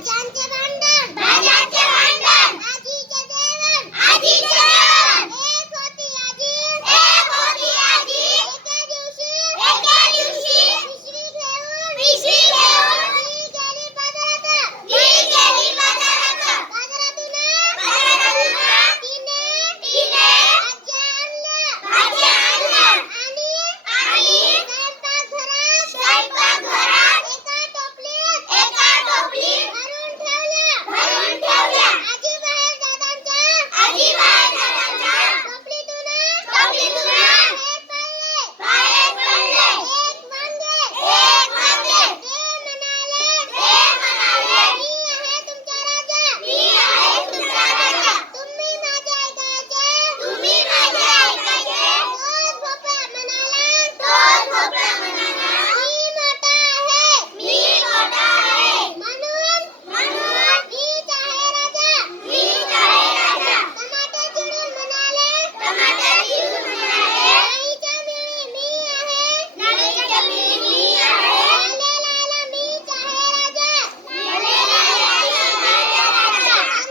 Bacan Bacan 一百